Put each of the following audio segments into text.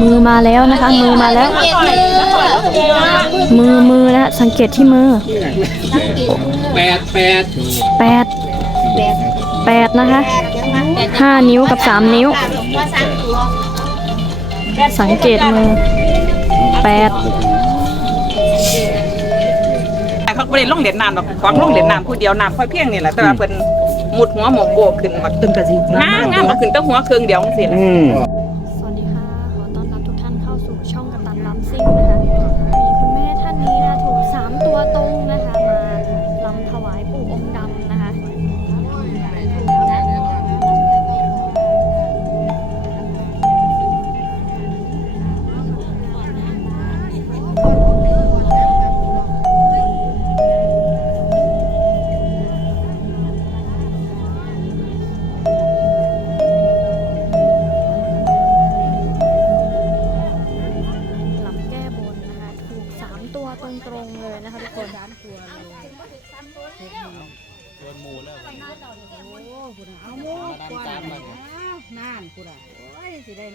มือมาแล้วนะคะ มือมาแล้ว มือมือนะฮะสังเกตที่มือแปดแปดแปดแปดนะคะห้านิ้วกับสามนิ้ว สังเกตมือแปดแต่เขาไม่ได้ลงเหรียญน้ำหรอกขวางลงเหรียญน้ำผู้เดียวน้ำค่อยเพียงนี่แหละแต่ว่าเพิ่นมุดหัวหมกโบกขึ้นมาตึงกระสิงามงามมาขึ้นแตั้งหัวเครื่องเดียวจังซี่แหละอืมสวัส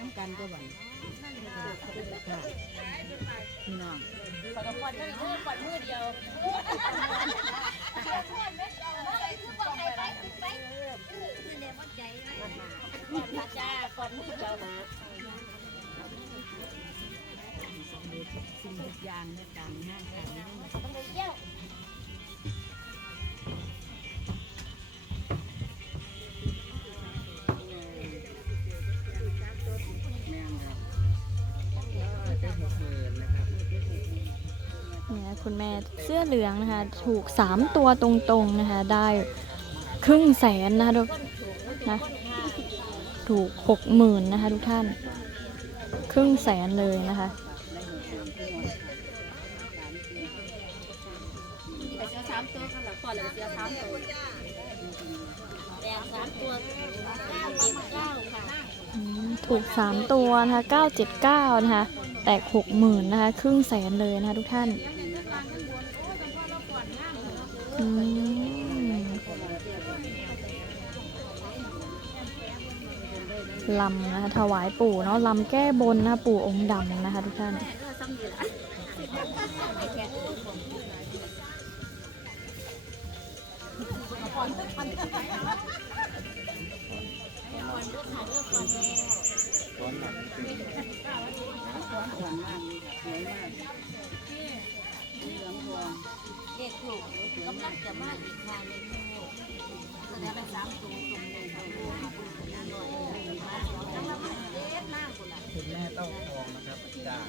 น้ำกันก็บันค่ะพี่น้องสิ่งทุกอย่างในการงานการเงินเนี่ย คุณแม่เสื้อเหลืองนะคะ ถูกสามตัวตรงๆนะคะ ได้ครึ่งแสนนะคะทุกนะถูกหกหมื่นนะคะทุกท่าน ครึ่งแสนเลยนะคะอืมถูกสามตัวนะคะเก้าเจ็ดเก้านะคะแตกหกหมื่นนะคะ ครึ่งแสนเลยนะคะทุกท่าน ลำนะคะถวายปู่เนาะลำแก้บนนะคะปู่องค์ดำนะคะทุกท่าน คุณแม่เต้าทองนะครับจาก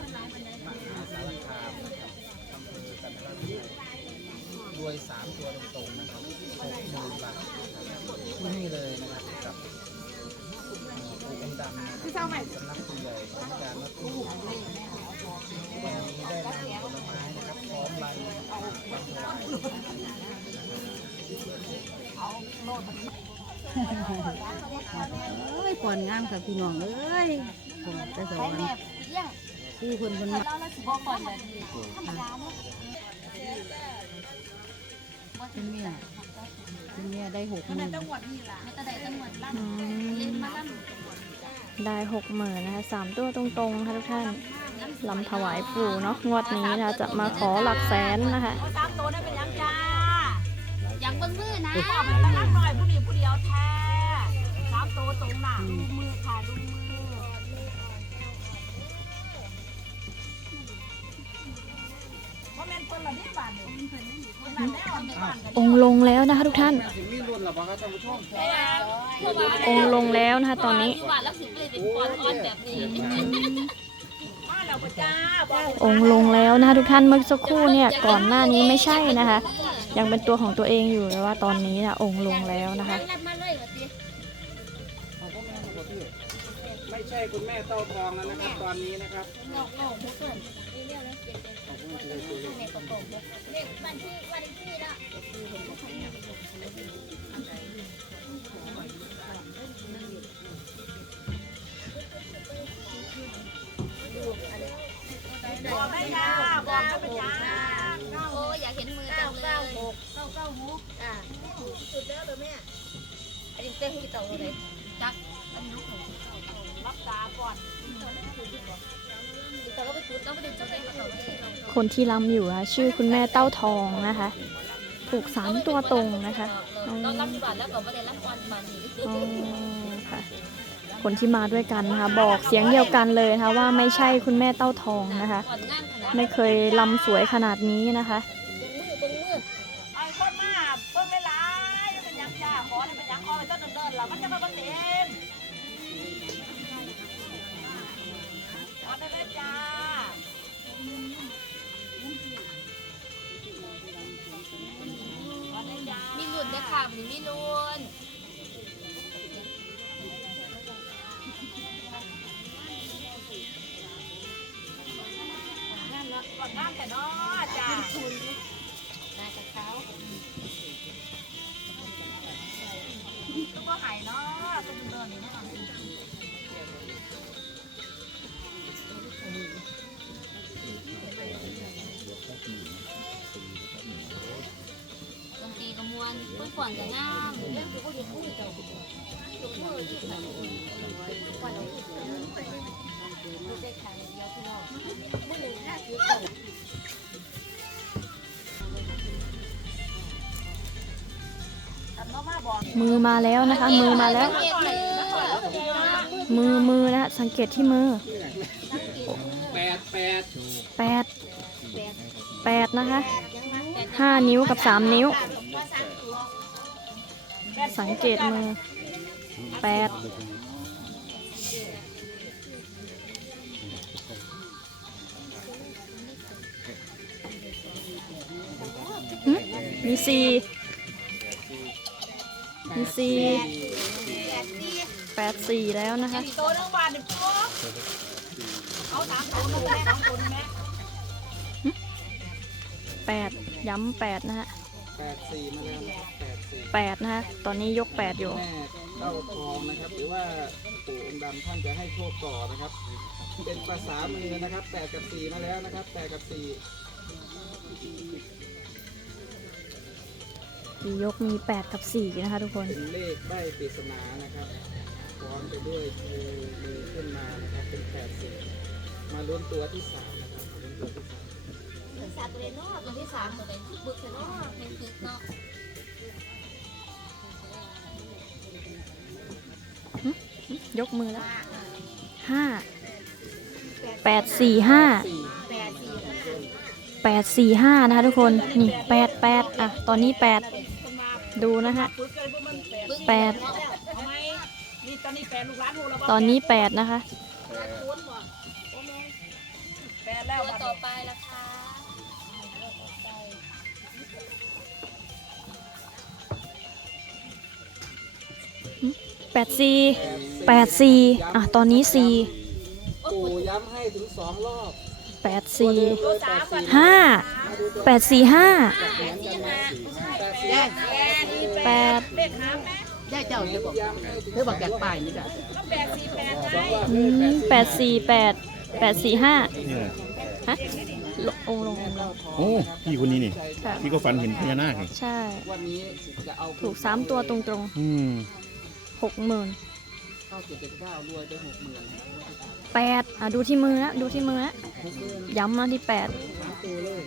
มหาสารคามนะครับอำเภอกันทรลักษณ์รวยสามตัวตรงๆนะครับหกหมื่นบาทที่นี่เลยนะครับกับปู่องค์ดำนะครับสำนักผู้ใหญ่ของการวัดทุ่ เอ้ยก่อนงามค่ะพี่น้องเอ้ยผมจะสอนผู้คนคนมาเป็นเมียเป็นเมียได้หกหมื่นอืมได้หกหมื่นนะคะสามตัวตรงๆนะคะทุกท่านลำถวายปู่เนาะงวดนี้นะคะจะมาขอหลักแสนนะคะสามตัวได้เป็นยังจ้าอยากเบิ่งมือนะ ดูมือค่ะดูมือว่าแม่นเพิ่นละนี่บาทนี่เพิ่นนี่เพิ่นนั่นแล้วในบ้านกันองค์ลงแล้วนะคะทุกท่าน ถึงมีรุ่นหรอปล่าครับท่านผู้ชมองค์ลงแล้วนะคะตอนนี้ บาทล้วสิเลยเป็นปอนออนแบบนี้มาแล้วบ่จ้าบ่องค์ลงแล้วนะคะทุกท่านเมื่อสักครู่เนี่ยก่อนหน้านี้ไม่ใช่นะคะ ยังเป็นตัวของตัวเองอยู่แต่ว่าตอนนี้นะองค์ลงแล้วนะคะ มา ช่คุณแม่เต้าทองแล้วนะครับ ตอนนี้นะครับนอกนอกบ่เพิ่นนี่เรียกแล้วเก็บเป็นในกระโปรงเลขบัญชีวันที่ละบอกได้จ้าบอกได้จ้าโอ้อยากเห็นมือจังเลยเก้าเก้าหกอ่าสุดแล้วเลยแม่อันนี้เต้นที่เต่าเลยจักอันนี้ลูกหนูรับตา คนที่รำอยู่อะชื่อคุณแม่เต้าทองนะคะถูกสามตัวตรงนะคะอ๋อเรารับบัตรแล้วก็ไม่ได้รับวันมานี่อ๋อค่ะคนที่มาด้วยกันนะคะ บอกเสียงเดียวกันเลยนะคะว่าไม่ใช่คุณแม่เต้าทองนะคะก่อนงานขนาดไม่เคยรำสวยขนาดนี้นะคะเป็นมือไอ้คนมาเพิ่มเวลาเป็นยังจ้าขอให้เป็นยังขอให้ต้นเดินๆแล้วมันจะมาเต็ม ขอได้เลยจ้ามีหลุดได้ค่ะวันนี้มีหลุดงานเนาะก่อนงานแต่เนาะจ้าได้กับเขาลูกก็หายเนาะเป็นเดินนี่เนาะ มวนคนก่อนจะงามเรื่องผู้หญิงผู้หญิงเจ้าผู้หญิงที่แบบก่อนเราผู้ได้ขายเดียวพี่น้องผู้หนึ่งน่าซื้อก่อนมือมาแล้วนะคะ มือมาแล้ว มือมือนะสังเกตที่มือแปดแปดแปดแปดนะคะห้านิ้วกับสามนิ้ว สังเกตมือแปดมีสี่มีสี่แปดสี่แล้วนะคะโตทั้งวันเนี่ยปุ๊บเอาสามตัวแม่สองตัวแม่แปดย้ำแปดนะฮะ แปดสี่มาแล้วนะครับแปดสี่แปดนะฮะตอนนี้ยกแปดอยู่ แม่เต้าทองนะครับ หรือว่าปู่องค์ดำท่านจะให้โชคต่อนะครับ เป็นภาษามือนะครับแปดกับสี่มาแล้วนะครับแปดกับสี่มียกมีแปดกับสี่นะคะทุกคน เป็นเลขใบปริศนานะครับพร้อมไปด้วยชูมือขึ้นมานะครับเป็นแปดสี่มาลุ้นตัวที่สามนะครับมาลุ้นตัวที่สาม สามตัวเนาะตัวที่สามตัวไหนบึกเนาะเป็นคึกเนาะยกมือแล้วห้าแปดสี่ห้าแปดสี่ห้านะคะทุกคนนี่แปดแปดอะ ตอนนี้แปดดูนะฮะแปดตอนนี้แปดนะคะแฟนแล้วตัวต่อไปรา แปดสี่แปดสี่อะตอนนี้สี่ปู่ย้ำให้ถึงสองรอบแปดสี่ตัวแปดสี่ห้าแปดสี่ห้าเหมือนกันนะแปดสี่แปดย่าเจ้าจะบอกย้ำให้ถึงเธอบอกอยากไปนี่จ้ะอืมแปดสี่แปดแปดสี่ห้าฮะลงองค์ลงองค์ลงโอ้พี่คนนี้นี่ค่ะพี่ก็ฝันเห็นพญานาคนี่ใช่วันนี้จะเอาถูกสามตัวตรงอืมๆ หกหมื่นเข้าเจ็ดเจ็ดเก้ารวยไปหกหมื่นแปดอะดูที่มือนะดูที่มือนะหกหมื่นย้ำมาที่แปดสามตัวเลย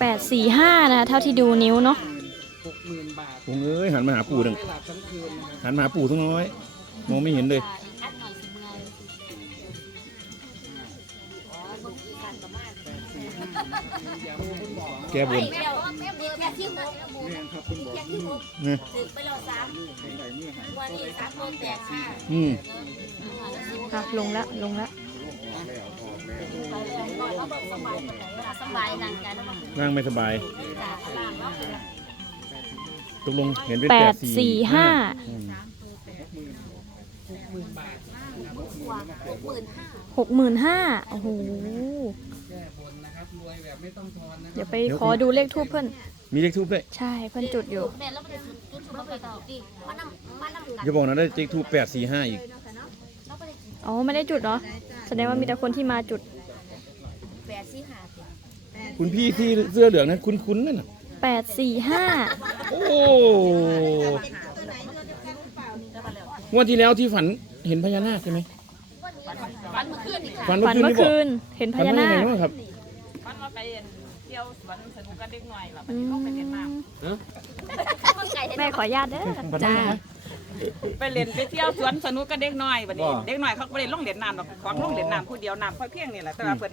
แปดสี่ห้านะเท่าที่ดูนิ้วเนาะหกหมื่นบาทผมเอ้ยหันมาหาปู่ดังไม่หลับทั้งคืนนะครับ หันมาหาปู่ทั้งน้อย มองไม่เห็นเลย แกบนเดี๋ยวแม่เบื่อแม่ที่หกแม่ที่หกเนี่ยถึงไปเราสามวันนี้สามโมงแตกค่ะอืมค่ะลงแล้วลงแล้วสบายนั่งกันแล้วมันนั่งไม่สบายตกลงเห็นเป็นแปแป ดดสี่สี่ห้าอืมหกหมื่นห้าโอ้โห แก้บนนะครับรวยแบบไม่ต้องทอนนะคเดี๋รัยวบไปขอดูเลขทูปเพื่อน มีเลขทูบด้วยใช่เพื่อนจุดอยู่ แม่แล้วไปจุดจุดสุดไปต่อดิมานำมานำกันอย่าบอกนะได้เลขทูบแปดสี่ห้าอีก แล้วไปอ๋อไม่ได้จุดเหรอ แสดงว่ามีแต่คนที่มาจุดแปดสี่ห้าคุณพี่ที่เสื้อเหลืองนั้นคุ้นๆนั่นน่ะแปดสี่ห้าโอ้งวดที่แล้วที่ฝัน เห็นพญานาคใช่ไหมวันเมื่อคืนนี่ค่ะฝันเมื่อฝันคืนเมื่อนี่บอกคืนเห็นพญานาฝัคว่ยังไงบ้างครับมันมาไปสวนสนุกกับเด็กน้อยล่ะบัอืดนี้มลงไปเล่นน้ำแม่ขออนุญาตเด้อจ้าไปเล่นไปเที่ยวสวนสนุกกับเด็กน้อยบัดนี้ว่า เด็กน้อยเขาก็บ่ได้ลงเล่นน้ำหรอกของลงเล่นน้ำผู้เดียวน้ำค่อยเพียงนี่แหละแต่ว่าเพิ่น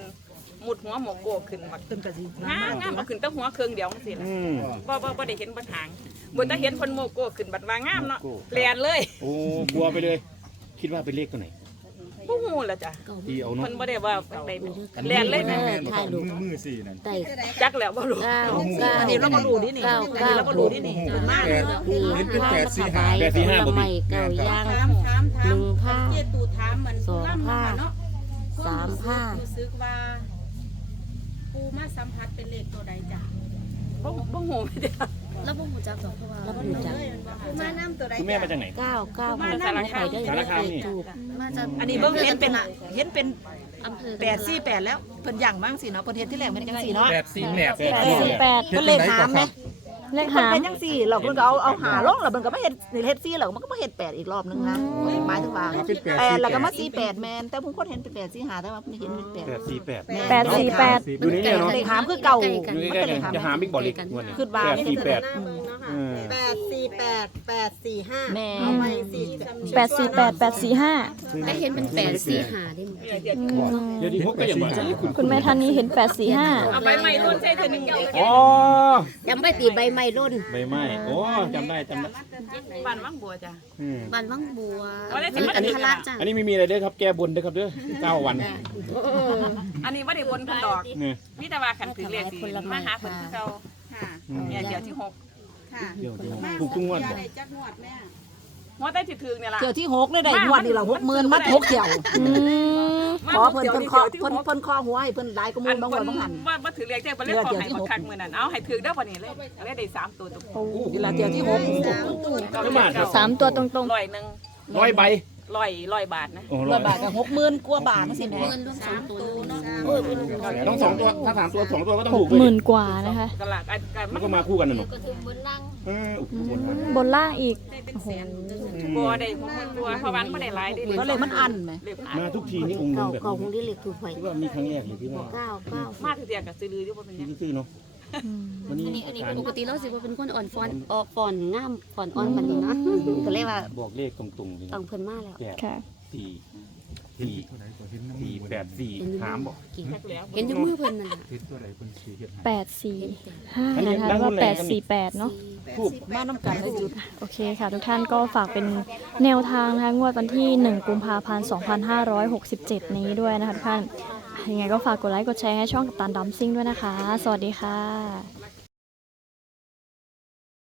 มุดหัวหมกโกขึ้นบักตึ้งกะสิงามงามเอาขึ้นแต่หัวเครื่องเดียวจังซี่ล่ะอืม บ่บ่บ่ได้เห็นบัดหางบ่ได้เห็นเพิ่นโมโกขึ้นบัดว่างามเนาะแล่นเลย โอ้กลัวไปเลย คิดว่าเป็นเลขตัวไหน บ่ฮู้ล่ะจ้ะตีเอาเนาะเพิ่นบ่ได้ว่าไป แล่นเลย แม่ถ่ายรูปมือสี่นั่นได้จักแล้วบ่รู้ เก้าเก้าอันนี้เราก็รู้นี่นี่เก้าอันเก้านี้เราก็รู้นี่นี่แปดมีเห็นเป็นผ้าแปดมาสี่ถห้าวายแปดสี่ห้าผลบ่มี ไม้เก้าย่าง ถามถามถามหนึ่งผ้าเจตูถามมันสองผ้าเนาะสามผ้ารู้สึกว่าปูมาสัมผัสเป็นเลขตัวใดจ้ะบ่บ่ฮู้เด้อ แล้วพวกหมูจักสองเพราะว่าเราไม่รู้จักปูมาน้ำตัวใดคุณแม่มาจากไหน เก้าเก้ามามาสารคามไปได้สารคามนี่ ถูกมาจากอันนี้เบิ่งเห็นเป็นเห็นเป็นอำเภอแปดสี่แปดแล้วเพิ่นย่างมั้งสิเนาะเพิ่นเฮ็ดที่แรกมันจังสี่เนาะแปดสี่แปด แปดแปดสี่แปดเพิ่นเลขหามไหม เลขเพิ่นหามเป็นจังสี่เราเพิ่นก็เอาเอาหาลงแล้วเพิ่นก็มาเฮ็ดเฮ็ดสี่แล้วมันก็มาเฮ็ดแปดอีกรอบนึงนะหมายถึงว่าเป็นแปดแปดสี่แล้วก็มาแปดสี่แปดแมนแต่ผมคนเห็นเป็นแปดสี่หาแต่ว่าเพิ่นเห็นเป็นแปด แปดสี่แปดแปดสี่แปด อยู่ในเนี่ยเนาะเลขหามคือเก่า อยู่ใกล้ๆกันจะหาบิ๊กบอลอีกงวดนี้คือว่าแปดสี่แปดอืม แปดสี่แปดแปดสี่ห้าแม่ เอาไปสี่แปดสี่แปดแปดสี่ห้าได้เห็นเป็นแปดสี่หาได้หมดเดี๋ยวที่พวกก็อย่างว่าคุณแม่ท่านนี้เห็นแปดสี่ห้า เอาไปใหม่ต้นใส่เทื่อหนึงอ๋อยังไม่ตีใบไม้ร่นใบไม้โอ้จำได้จำได้บ้านวังบัวจ้ะอืมบันวังบัวว่าได้สิอันมาอันถึนี้งพระจ้ะอันนี้ไม่มีอะไรเด้อครับแก้บนเด้อครับเด้อเก้าวันอันนี้บ่ได้บนเพิ่นดอกเนี่ยมีแต่ว่าคันถือเลขสิมาหาเพิ่นคือเก่าค่ะอืมเนี่ยเดี๋ยวที่หกค่ะเดี๋ยวเดี๋ยวถูกทุกงวดบ่อะไรจักงวดแม่ หัวใต้สิถึงเนี่ยล่ะ เที่ยวที่หกเลยได้งวดนี่ละหกหมื่นมัดหกเที่ยวอืมขอเพิ่นเพิ่นขอเพิ่นเพิ่นขอหัวให้เพิ่นหลายกว่าหอัมื่นนบางควันนบางหันว่าบ่ถือเลขใจบ่เลยขอให้บักคักมื้อนั้นเอาให้ถือได้อบ่นี่เลยเอาได้ได้สามตัวตรงนี่ละเที่ยวที่หกเท่าบาทครับสามตัวตรงร้อยหนึงร้อยใบร้อยร้อยบาทนะ โอ้ร้อยบาทกับหกหมื่นกว่าบาทสิแม่เงินรวมสองตัวเนาะ ต้องสองตัวถ้าสามตัวสองตัวก็ต้องๆหถูกกหเลมื่ยนกว่านะคะ กะลากอันกันมัมันนก็มาคู่กันนะหนูก็ถึงบนล่างเออโอ้โหบนล่างอีกบัวได้หกหมื่นตัวเพราะวันบ่ได้หลายเด้ก็เลยมันอันไหม เลขอันมาทุกทีนี่องค์หนึเก่างแบบเก่าคนี้งได้เหล็กถูกหวยที่ว่ามีครั้งแรกเลยที่ว่าเก้าเก้ามาถือเตียกับซื้อลืออยู่บ่เป็นหยังที่ซื่อๆเนาะอืมวันนี้อันนี้อันอานี้จารย์ปกติเราสิว่าเป็นคนอ่อนฟอนออกฟอนงามฟอนอ่อนแบบนี้เนาะก็เลยว่าบอกเลขตรงๆเลยต้องเพิ่นมาแล้ว แปดค่ะ สี่สี่สี่แปดสี่เห็นอยู่ถามบอกกี่เห็นอยู่มือเพิ่นนั่นน่ะทิศตัวไหนเป็นสี่เห็ดแปดสี่ห้านะคะแล้วก็แปดสี่แปดเนาะ ทูบมาน้ำกันในจุด โอเคค่ะ ทุกท่านก็ฝากเป็นแนวทางนะคะงวดวันที่ 1 กุมภาพันธ์ 2567 นี้ด้วยนะคะทุกท่านยังไงก็ฝากกดไลค์กดแชร์ให้ช่องกับตันดัมซิ่งด้วยนะคะ สวัสดีค่ะ